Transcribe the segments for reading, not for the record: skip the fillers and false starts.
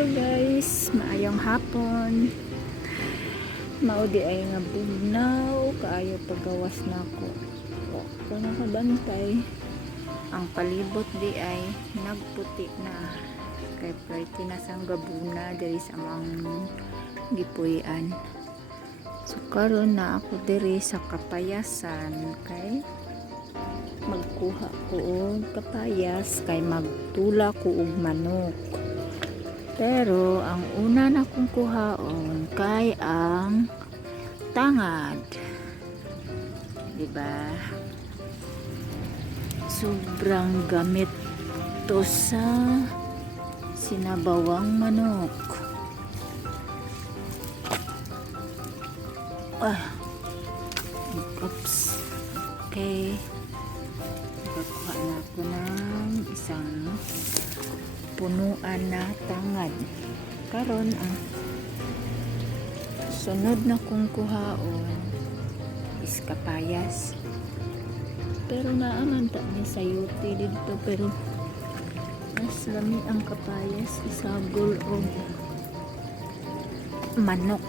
Hello guys, maayong hapon. Maudi ay nga bugnaw, kaayo pagawas na ko. Kung nakabantay, ang palibot di ay nagputi na. Kay pwede na sang gabuna diri sa mga gipuy-an. So karon na ako diri sa kapayasan kay magkuha ko og kapayas kay magtula ko og manok. Pero ang una na kong kuhaon kay ang tangad. Diba? Sobrang gamit to sa sinabawang manok. Oops. Okay. Nakakuha na ako ng isang punuan na tangad. Karon ang sunod na kong kuhaon is kapayas. Pero naaman ta ni sayuti dito, pero mas lami ang kapayas isagol og manok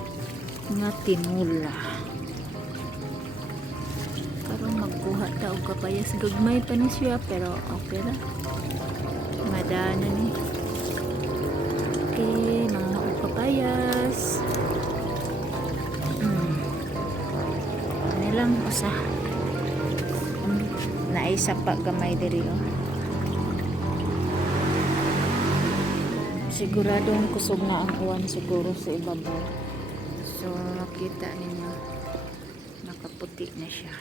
nga tinula. Karon magkuha ta og kapayas, gagmay pa ni siya pero okay ra. Madana ni. Okay, mga papayas. Ano lang usa. Naisa pa gamay diri oh. Siguradong kusog na ang uwan siguro sa ibabaw. So makita ninyo nakaputi na siya.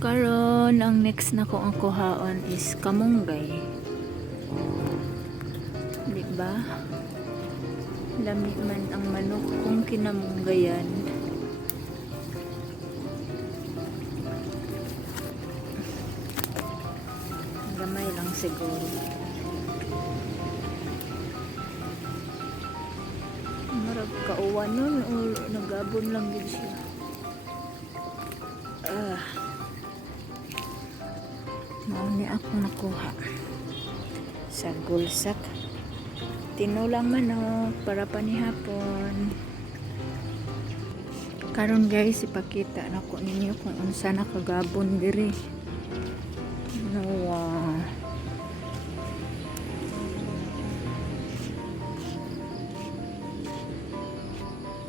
Karon ang next na ko ang kuhaon is kamunggay. Diba? Lami man ang manok kung kinamunggayan. Gamay lang siguro. Marag kauwan nun o nagabon lang din siya. Mauni ako nakuha sa gulsak tinulang manok para panihapon. Karon guys, ipakita nako ninyo kung unsa nakagabon diri. Nawa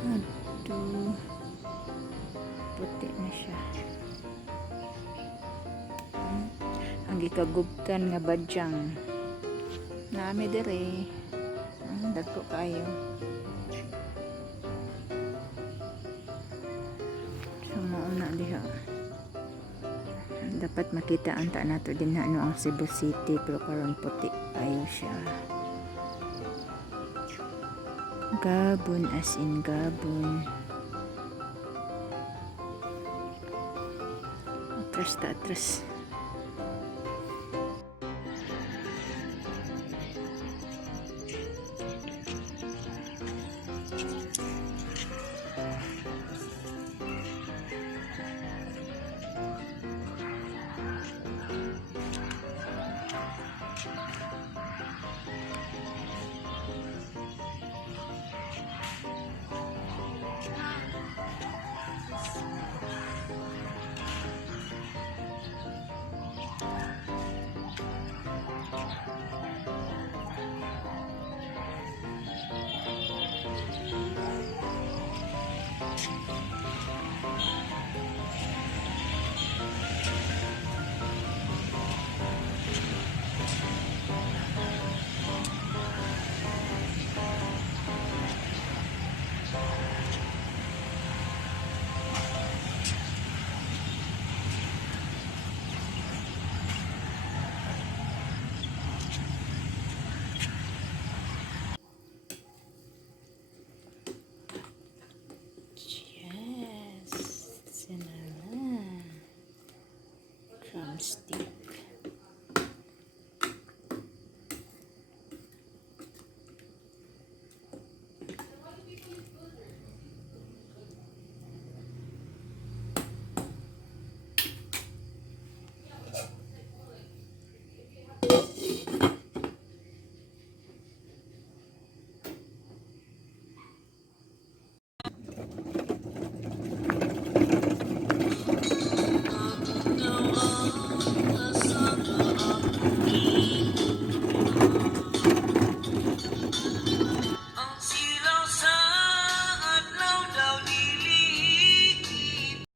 aduh, puti na siya. Ang gikagubtan nga badyang nami dere dagko kayo. So mauna diha dapat makita ang ta nato din na ano ang Cebu City, pero karon puti kayo siya. Gabon as in gabon. Atras ta atras. Drumstick.